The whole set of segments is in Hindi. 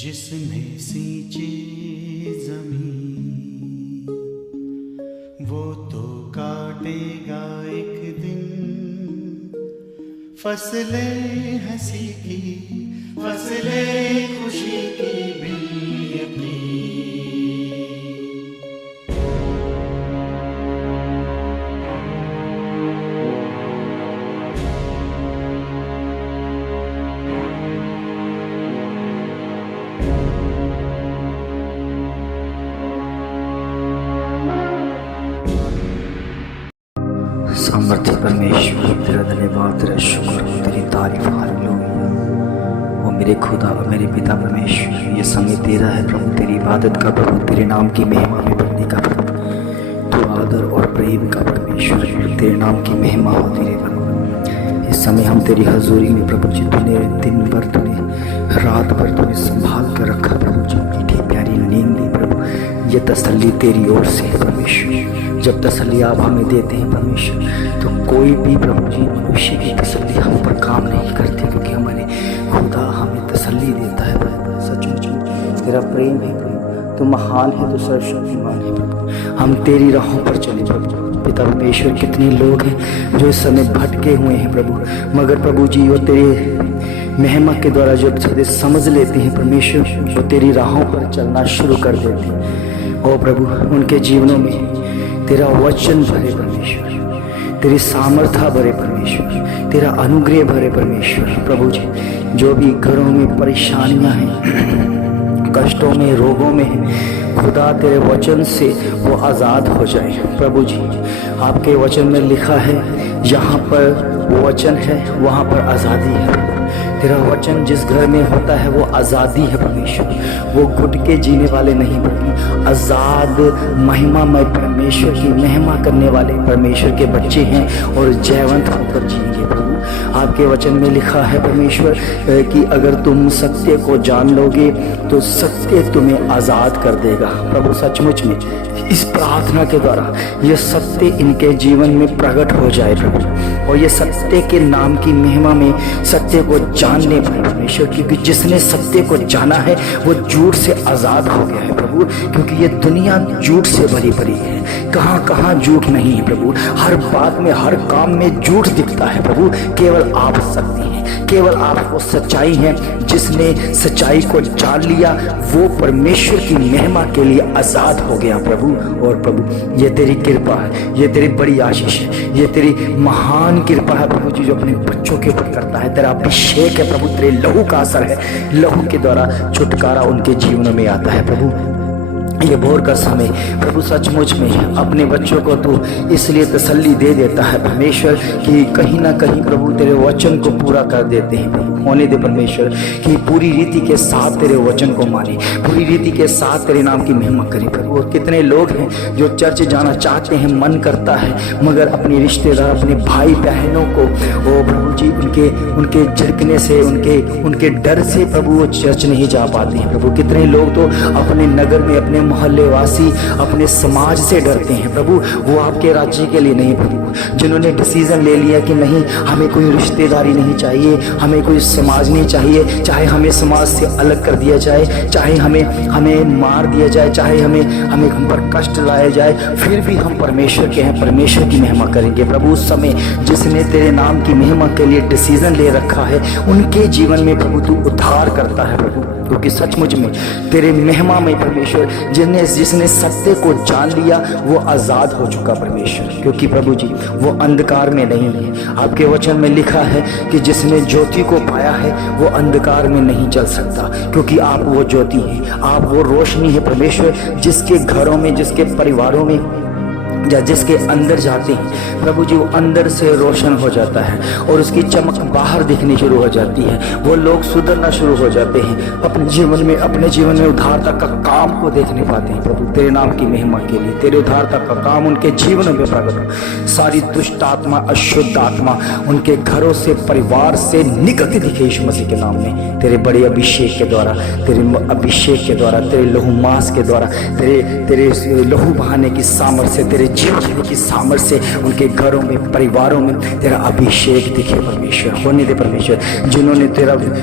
जिसने सींची जमीन वो तो काटेगा एक दिन फसलें हंसी की, फसलें खुशी की भी अपनी। सामर्थ्य परमेश्वर, तेरा धन्यवाद, तेरा शुक्र, तेरी तारीफ, हालेलुया। वो मेरे खुदा और मेरे पिता परमेश्वर, ये समय तेरा है प्रभु, तेरी इबादत का प्रभु, तेरे नाम की महिमा में बढ़ने का प्रभु, तो आदर और प्रेम का परमेश्वर, तेरे नाम की महिमा होती रहे प्रभु। इस समय हम तेरी हजूरी में प्रभु जी, तूने दिन भर, तूने रात भर तूने संभाल कर रखा प्रभु जी, मीठी प्यारी नींद दी प्रभु, ये तसल्ली तेरी ओर से है परमेश्वर। जब तसल्ली आप हमें देते हैं परमेश्वर, तो कोई भी प्रभु जी मनुष्य की तसल्ली हम पर काम नहीं करती, क्योंकि हमारे खुदा हमें तसल्ली देता है प्रभु। सचमुच में तेरा प्रेम है प्रभु, तू महान है, तू सर्वशक्तिमान है प्रभु। हम तेरी राहों पर चले प्रभु। पिता परमेश्वर, कितने लोग हैं जो इस समय भटके हुए हैं प्रभु, मगर प्रभु जी वो तेरे महिमा के द्वारा जो समझ लेते हैं परमेश्वर, वो तेरी राहों पर चलना शुरू कर देते हैं। ओ प्रभु, उनके जीवनों में तेरा वचन भरे परमेश्वर, तेरी सामर्थ्य भरे परमेश्वर, तेरा अनुग्रह भरे परमेश्वर। प्रभु जी, जो भी घरों में परेशानियां हैं, कष्टों में, रोगों में हैं, खुदा तेरे वचन से वो आज़ाद हो जाए प्रभु जी। आपके वचन में लिखा है, यहाँ पर वचन है वहाँ पर आज़ादी है। तेरा वचन जिस घर में होता है वो आज़ादी है परमेश्वर। वो घुट के जीने वाले नहीं, बल्कि आज़ाद महिमामय परमेश्वर की महिमा करने वाले परमेश्वर के बच्चे हैं और जयवंत होकर जिएंगे प्रभु। आपके वचन में लिखा है परमेश्वर कि अगर तुम सत्य को जान लोगे तो सत्य तुम्हें आज़ाद कर देगा प्रभु। सचमुच में इस प्रार्थना के द्वारा यह सत्य इनके जीवन में प्रकट हो जाए प्रभु, और ये सत्य के नाम की महिमा में सत्य को जानने पाए परमेश्वर, क्योंकि जिसने सत्य को जाना है वो झूठ से आज़ाद हो गया है प्रभु। क्योंकि ये दुनिया झूठ से भरी भरी है, कहाँ कहाँ झूठ नहीं है प्रभु। हर बात में, हर काम में झूठ दिखता है प्रभु। केवल आप सत्य हैं, केवल आप वो सच्चाई हैं। जिसने सच्चाई को जान लिया वो परमेश्वर की महिमा के लिए आज़ाद हो गया प्रभु। और प्रभु, ये तेरी कृपा है, ये तेरी बड़ी आशीष है, ये तेरी महान कृपा है प्रभु जी, जो अपने बच्चों के ऊपर करता है। तेरा अभिषेक है प्रभु, तेरे लहू का असर है, लहू के द्वारा छुटकारा उनके जीवनों में आता है प्रभु। ये भोर का समय प्रभु सचमुच में अपने बच्चों को तू इसलिए तसल्ली दे देता है परमेश्वर कि कहीं ना कहीं प्रभु तेरे वचन को पूरा कर देते हैं प्रभु। होने दे परमेश्वर कि पूरी रीति के साथ तेरे वचन को माने, पूरी रीति के साथ तेरे नाम की महिमा करें प्रभु। और कितने लोग हैं जो चर्च जाना चाहते हैं, मन करता है, मगर अपने रिश्तेदार, अपने भाई बहनों को वो प्रभु जी उनके झिड़कने से, उनके डर से प्रभु वो चर्च नहीं जा पाते हैं प्रभु। कितने लोग तो अपने नगर में, अपने मोहल्ले वासी, अपने समाज से डरते हैं प्रभु। वो आपके राज्य के लिए नहीं प्रभु, जिन्होंने डिसीजन ले लिया कि नहीं हमें कोई रिश्तेदारी नहीं चाहिए, हमें कोई समाज नहीं चाहिए, चाहे हमें समाज से अलग कर दिया जाए, चाहे हमें मार दिया जाए, चाहे हमें हम पर कष्ट लाया जाए, फिर भी हम परमेश्वर के हैं, परमेश्वर की महिमा करेंगे प्रभु। उस समय जिसने तेरे नाम की महिमा के लिए डिसीजन ले रखा है, उनके जीवन में प्रभु तू उद्धार करता है प्रभु। क्योंकि सचमुच में तेरे महिमा में परमेश्वर जिसने सत्य को जान लिया वो आजाद हो चुका परमेश्वर। क्योंकि प्रभु जी वो अंधकार में नहीं है। आपके वचन में लिखा है कि जिसने ज्योति को पाया है वो अंधकार में नहीं चल सकता, क्योंकि आप वो ज्योति हैं, आप वो रोशनी है परमेश्वर। जिसके घरों में, जिसके परिवारों में या जिसके अंदर जाते हैं प्रभु जी, वो अंदर से रोशन हो जाता है और उसकी चमक बाहर दिखनी शुरू हो जाती है। वो लोग सुधरना शुरू हो जाते हैं, अपने जीवन में उद्धारता का काम को देखने पाते हैं प्रभु। तेरे नाम की महिमा के लिए तेरे उद्धारता का काम उनके जीवन में प्रकट हो। सारी दुष्ट आत्मा, अशुद्ध आत्मा उनके घरों से, परिवार से निकलती दिखे यीशु मसीह के नाम में। तेरे बड़े अभिषेक के द्वारा, तेरे लहू मांस के द्वारा, तेरे लहू बहाने की सामर्थ्य से, तेरे जीवन की सामर्थ्य से उनके घरों में, परिवारों में तेरा अभिषेक दिखे परमेश्वर। होने दे परमेश्वर, जिन्होंने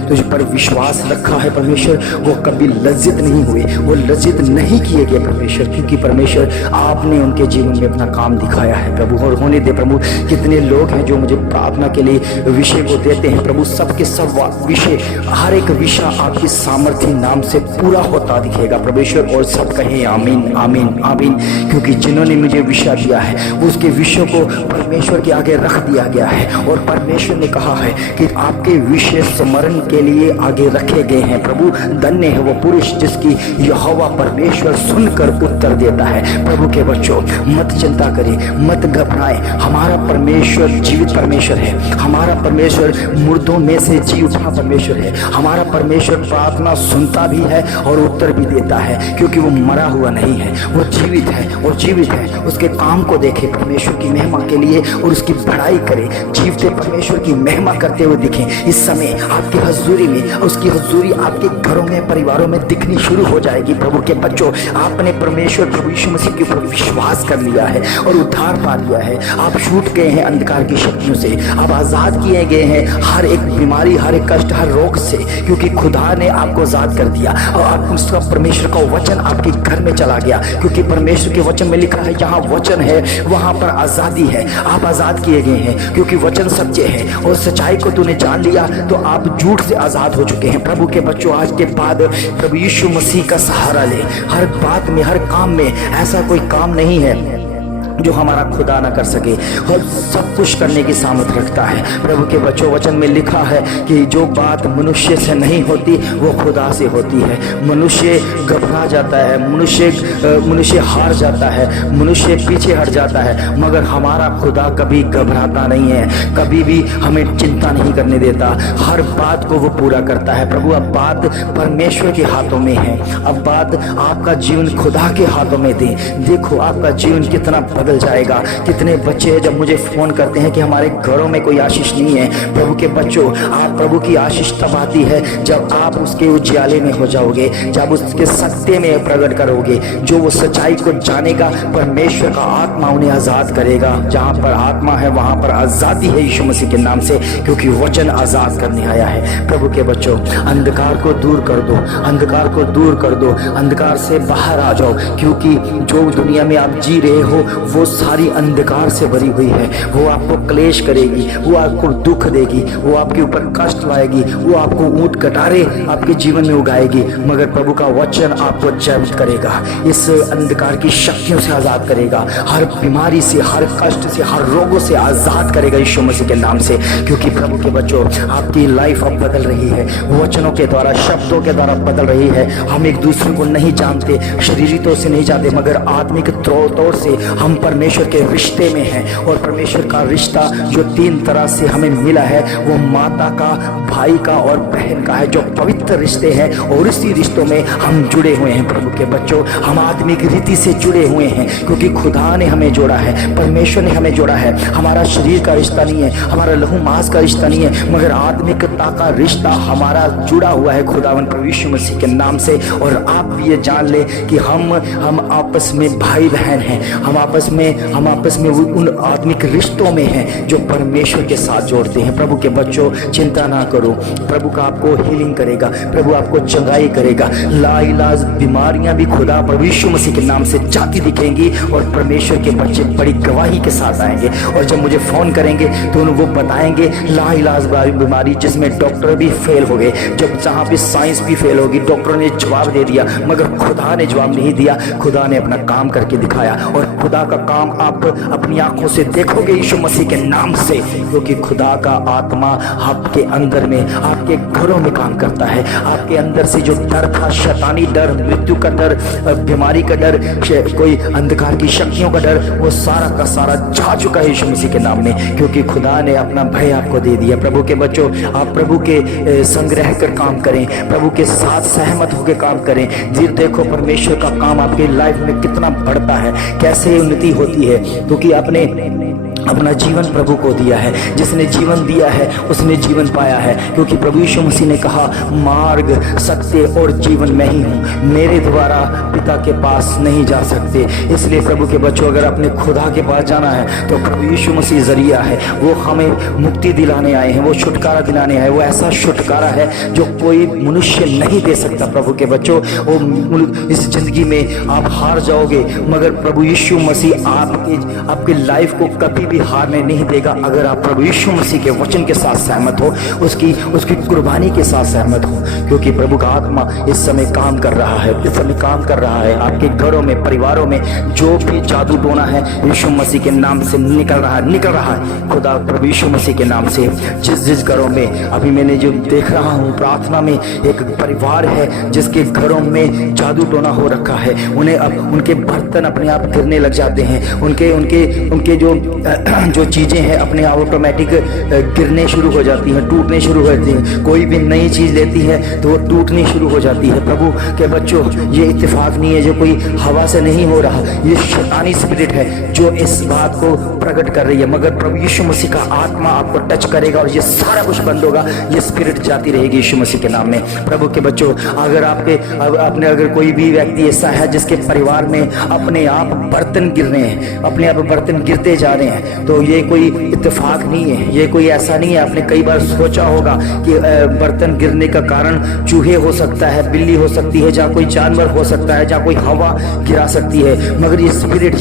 तुझ पर विश्वास रखा है परमेश्वर, वो कभी लज्जित नहीं हुए, वो लज्जित नहीं किए गए परमेश्वर, क्योंकि परमेश्वर आपने उनके जीवन में अपना काम दिखाया है प्रभु। और होने दे प्रभु, कितने लोग हैं जो मुझे प्रार्थना के लिए विषय को देते हैं प्रभु, सबके सब विषय, हर एक विषय आपकी सामर्थ्य नाम से पूरा होता दिखेगा परमेश्वर। और सब कहें आमीन आमीन आमीन। क्योंकि जिन्होंने मुझे विषय दिया है उसके विषय को परमेश्वर के आगे रख दिया गया है, और परमेश्वर ने कहा है कि आपके विषय स्मरण के लिए आगे रखे गए हैं प्रभु। धन्य है वो पुरुष जिसकी यहोवा परमेश्वर सुनकर उत्तर देता है। प्रभु के बच्चों, मत चिंता करें, मत घबराएं। हमारा परमेश्वर जीवित परमेश्वर है, हमारा परमेश्वर मुर्दों में से जी उठा परमेश्वर है। हमारा परमेश्वर प्रार्थना सुनता भी है और उत्तर भी देता है, क्योंकि वो मरा हुआ नहीं है, वो जीवित है और जीवित है। उसके काम को देखे परमेश्वर की महिमा के लिए और उसकी बड़ाई करे, जीवते परमेश्वर की महिमा करते हुए दिखे। इस समय आपकी हजूरी में, उसकी हजूरी आपके घरों में, परिवारों में दिखनी शुरू हो जाएगी। प्रभु के बच्चों, आपने परमेश्वर प्रभु यीशु मसीह के ऊपर विश्वास कर लिया है और उद्धार पा लिया है। आप छूट गए हैं अंधकार की शक्तियों से, आप आजाद किए गए हैं हर एक बीमारी, हर एक कष्ट, हर रोग से, क्योंकि खुदा ने आपको आजाद कर दिया। और आप उसका परमेश्वर का वचन आपके घर में चला गया, क्योंकि परमेश्वर के वचन में लिखा है जहाँ वचन है वहां पर आजादी है। आप आजाद किए गए हैं, क्योंकि वचन सच्चे है और सच्चाई को तूने जान लिया तो आप झूठ से आजाद हो चुके हैं। प्रभु के बच्चों, आज के बाद प्रभु यीशु मसीह का सहारा ले। हर बात में, हर काम में, ऐसा कोई काम नहीं है जो हमारा खुदा ना कर सके, और सब कुछ करने की सामर्थ्य रखता है। प्रभु के बच्चों, वचन में लिखा है कि जो बात मनुष्य से नहीं होती वो खुदा से होती है। मनुष्य घबरा जाता है, मनुष्य हार जाता है, मनुष्य पीछे हट जाता है, मगर हमारा खुदा कभी घबराता नहीं है, कभी भी हमें चिंता नहीं करने देता। हर बात को वो पूरा करता है। प्रभु, अब बात परमेश्वर के हाथों में है, अब बात आपका जीवन खुदा के हाथों में दे। देखो आपका जीवन कितना बदल जाएगा। कितने बच्चे जब मुझे फोन करते हैं कि हमारे घरों में कोई आशीष नहीं है। प्रभु के बच्चों, आप प्रभु की आशीष तब आती है जब आप उसके उजाले में हो जाओगे, जब उसके सत्य में प्रकट करोगे। जो वो सच्चाई को जानेगा, परमेश्वर का आत्मा उन्हें आजाद करेगा। जहां पर आत्मा है वहां पर आजादी है यीशु मसीह के नाम से, क्योंकि वचन आजाद करने आया है। प्रभु के बच्चों, अंधकार को दूर कर दो, अंधकार को दूर कर दो, अंधकार से बाहर आ जाओ, क्योंकि जो दुनिया में आप जी रहे हो वो सारी अंधकार से भरी हुई है। वो आपको क्लेश करेगी, वो आपको दुख देगी, वो आपके ऊपर कष्ट लाएगी, वो आपको ऊंट कटारे आपके जीवन में उगाएगी, मगर प्रभु का वचन आपको जयवंत करेगा, इस अंधकार की शक्तियों से आजाद करेगा, हर बीमारी से, हर कष्ट से, हर रोगों से आजाद करेगा यीशु मसीह के नाम से। क्योंकि प्रभु के बच्चों, आपकी लाइफ अब बदल रही है, वचनों के द्वारा, शब्दों के द्वारा बदल रही है। हम एक दूसरे को नहीं जानते, शरीरितों से नहीं जानते, मगर आत्मिक तौर से हम परमेश्वर के रिश्ते में हैं। और परमेश्वर का रिश्ता जो 3 तरह से हमें मिला है, वो माता का, भाई का और बहन का है, जो पवित्र रिश्ते हैं। और इसी रिश्तों में हम जुड़े हुए हैं प्रभु के बच्चों। हम आत्मिक रीति से जुड़े हुए हैं, क्योंकि खुदा ने हमें जोड़ा है, परमेश्वर ने हमें जोड़ा है। हमारा शरीर का रिश्ता नहीं है, हमारा लहू मांस का रिश्ता नहीं है, मगर आत्मिकता का रिश्ता हमारा जुड़ा हुआ है खुदावन प्रभु यीशु मसीह के नाम से। और आप ये जान ले कि हम आपस में भाई बहन हैं, हम आपस में उन आत्मिक रिश्तों में हैं जो परमेश्वर के साथ जोड़ते हैं। प्रभु के बच्चों, चिंता ना करो, प्रभु का आपको हीलिंग करेगा, प्रभु आपको चंगाई करेगा। लाइलाज बीमारियां भी खुदा प्रभु यीशु मसीह के नाम से जाती दिखेंगी, और परमेश्वर के बच्चे बड़ी गवाही के साथ आएंगे। और जब मुझे फोन करेंगे तो वो बताएंगे लाइलाज बीमारी जिसमें डॉक्टर भी फेल हो गए, जब जहाँ पे साइंस भी फेल होगी, डॉक्टर ने जवाब दे दिया, मगर खुदा ने जवाब नहीं दिया, खुदा ने अपना काम करके दिखाया। और खुदा का काम आप अपनी आंखों से देखोगे यीशु मसीह के नाम से, क्योंकि खुदा का आत्मा आपके अंदर में, आपके घरों में काम करता है। आपके अंदर से जो डर था, शैतानी डर, मृत्यु का डर, बीमारी का डर, कोई अंधकार की शक्तियों का डर, वो सारा का सारा जा चुका है यीशु मसीह के नाम में, क्योंकि खुदा ने अपना भय आपको दे दिया। प्रभु के बच्चों, आप प्रभु के संग रह कर काम करें, प्रभु के साथ सहमत होकर काम करें। देखो परमेश्वर का काम आपकी लाइफ में कितना बढ़ता है, कैसे उन्नति होती है, क्योंकि आपने अपना जीवन प्रभु को दिया है। जिसने जीवन दिया है उसने जीवन पाया है, क्योंकि प्रभु यीशु मसीह ने कहा, मार्ग, सत्य और जीवन मैं ही हूँ, मेरे द्वारा पिता के पास नहीं जा सकते। इसलिए प्रभु के बच्चों, अगर अपने खुदा के पास जाना है तो प्रभु यीशु मसीह जरिया है। वो हमें मुक्ति दिलाने आए हैं, वो छुटकारा दिलाने आए। वो ऐसा छुटकारा है जो कोई मनुष्य नहीं दे सकता। प्रभु के बच्चों, वो इस जिंदगी में आप हार जाओगे, मगर प्रभु यीशु मसीह आपकी लाइफ को कभी भी हारने नहीं देगा, अगर आप प्रभु यीशु मसीह के वचन के साथ सहमत हो, उसकी कुर्बानी के साथ सहमत हो। क्योंकि प्रभु का आत्मा इस समय काम कर रहा है, इस समय काम कर रहा है आपके घरों में, परिवारों में। जो भी जादू टोना है यीशु मसीह के नाम से निकल रहा है खुदा प्रभु यीशु मसीह के नाम से। जिस घरों में अभी मैंने जो देख रहा हूँ प्रार्थना में, एक परिवार है जिसके घरों में जादू टोना हो रखा है। उन्हें अब उनके बर्तन अपने आप गिरने लग जाते हैं, उनके जो चीजें हैं अपने ऑटोमेटिक गिरने शुरू हो जाती हैं, टूटने शुरू हो जाती हैं। कोई भी नई चीज लेती है तो वो टूटनी शुरू हो जाती है। प्रभु के बच्चों, ये इत्तेफाक नहीं है, जो कोई हवा से नहीं हो रहा, ये शैतानी स्पिरिट है जो इस बात को प्रकट कर रही है। मगर प्रभु यीशु मसीह का आत्मा आपको टच करेगा और ये सारा कुछ बंद होगा, ये स्पिरिट जाती रहेगी यीशु मसीह के नाम में। प्रभु के बच्चों, अगर कोई भी व्यक्ति ऐसा है जिसके परिवार में अपने आप बर्तन गिर रहे हैं, अपने आप बर्तन गिरते जा रहे हैं, तो ये कोई इत्तेफाक नहीं है, ये कोई ऐसा नहीं है। आपने कई बार सोचा होगा कि बर्तन गिरने का कारण चूहे हो सकता है, बिल्ली हो सकती है, जहाँ कोई जानवर हो सकता है, जहाँ कोई हवा गिरा सकती है, मगर ये स्पिरिट,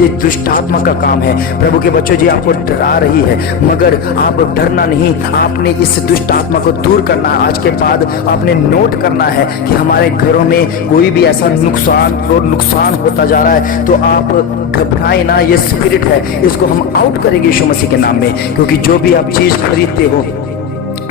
ये दुष्टात्मा का काम है। प्रभु के बच्चों, ये आपको डरा रही है, मगर आप डरना नहीं, आपने इस दुष्टात्मा को दूर करना है। आज के बाद आपने नोट करना है कि हमारे घरों में कोई भी ऐसा नुकसान होता जा रहा है तो आप घबराए ना, ये स्पिरिट है, इसको हम आउट करेंगे यीशु मसीह के नाम में। क्योंकि जो भी आप चीज खरीदते हो,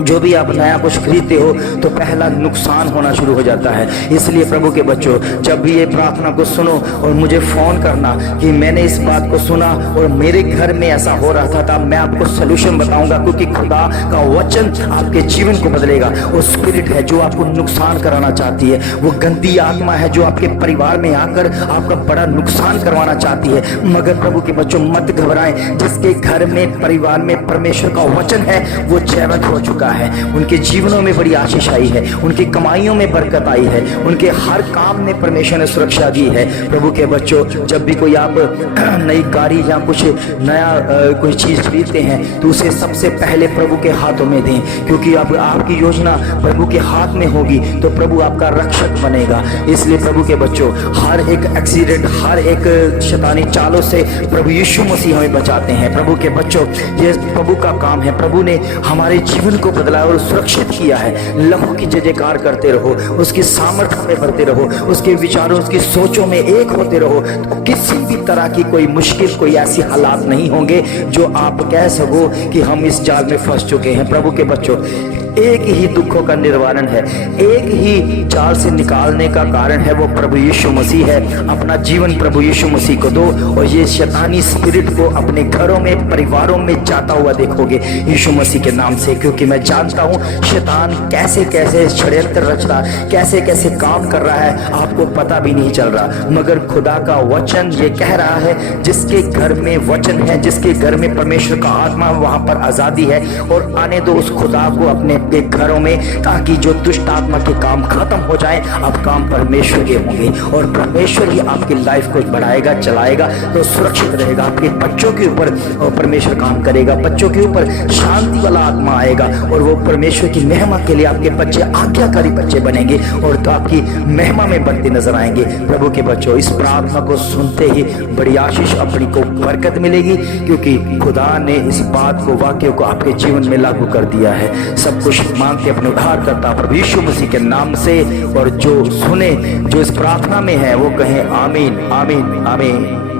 जो भी आप नया कुछ खरीदते हो, तो पहला नुकसान होना शुरू हो जाता है। इसलिए प्रभु के बच्चों, जब भी ये प्रार्थना को सुनो और मुझे फोन करना कि मैंने इस बात को सुना और मेरे घर में ऐसा हो रहा था, मैं आपको सोल्यूशन बताऊंगा, क्योंकि खुदा का वचन आपके जीवन को बदलेगा। वो स्पिरिट है जो आपको नुकसान कराना चाहती है, वो गंदी आत्मा है जो आपके परिवार में आकर आपका बड़ा नुकसान करवाना चाहती है। मगर प्रभु के बच्चों, मत घबराएं, जिसके घर में, परिवार में परमेश्वर का वचन है, वो जयवंत हो चुका लगा है, उनके जीवनों में बड़ी आशीष आई है, उनकी कमाइयों में बरकत आई है, उनके हर काम में परमेश्वर ने सुरक्षा दी है। प्रभु के बच्चों, जब भी कोई आप नई गाड़ी या कुछ नया कोई चीज खरीदते हैं तो उसे सबसे पहले प्रभु के हाथों में दें, क्योंकि अब आपकी योजना प्रभु के हाथ में होगी तो प्रभु आपका रक्षक बनेगा। इसलिए प्रभु के बच्चों, हर एक एक्सीडेंट, हर एक शैतानी चालों से प्रभु यीशु मसीह हमें बचाते हैं। प्रभु के बच्चों, ये प्रभु का काम है। प्रभु ने हमारे जीवन को बदला और सुरक्षित किया है। लहू की जय जयकार करते रहो, उसकी सामर्थ्य में भरते रहो, उसके विचारों, उसकी सोचों में एक होते रहो, तो किसी भी तरह की कोई मुश्किल, कोई ऐसी हालात नहीं होंगे जो आप कह सको कि हम इस जाल में फंस चुके हैं। प्रभु के बच्चों, एक ही दुखों का निवारण है, एक ही जाल से निकालने का कारण है, वो प्रभु यीशु मसीह है। अपना जीवन प्रभु यीशु मसीह को दो और ये शैतानी स्पिरिट को अपने घरों में, परिवारों में जाता हुआ देखोगे यीशु मसीह के नाम से। क्योंकि मैं जानता हूं शैतान कैसे कैसे षड्यंत्र रच रहा, कैसे कैसे काम कर रहा है, आपको पता भी नहीं चल रहा। मगर खुदा का वचन ये कह रहा है, जिसके घर में वचन है, जिसके घर में परमेश्वर का आत्मा, वहां पर आजादी है। और आने दो उस खुदा को अपने घरों में, ताकि जो दुष्ट आत्मा के काम खत्म हो जाए, अब काम परमेश्वर के होंगे और परमेश्वर ही आपकी लाइफ को बढ़ाएगा, चलाएगा, तो सुरक्षित रहेगा। आपके बच्चों के ऊपर परमेश्वर काम करेगा, बच्चों के ऊपर शांति वाला आत्मा आएगा और वो परमेश्वर की महिमा के लिए आपके बच्चे आज्ञाकारी बच्चे बनेंगे और तो आपकी महिमा में बढ़ते नजर आएंगे। प्रभु के बच्चों, इस प्रार्थना को सुनते ही बड़ी आशीष, अपनी को बरकत मिलेगी, क्योंकि खुदा ने इस बात को, वाक्य को आपके जीवन में लागू कर दिया है। सब कुछ मांगते अपने उद्धार करता प्रभु यीशु मसीह के नाम से। और जो सुने, जो इस प्रार्थना में है, वो कहें आमीन, आमीन, आमीन।